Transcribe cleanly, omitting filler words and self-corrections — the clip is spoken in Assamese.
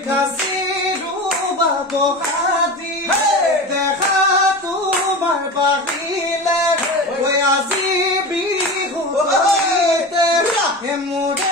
খাসি রুবা বহাদি দেখা তোমার বাহিলে ওই আজি বিহু হে মোর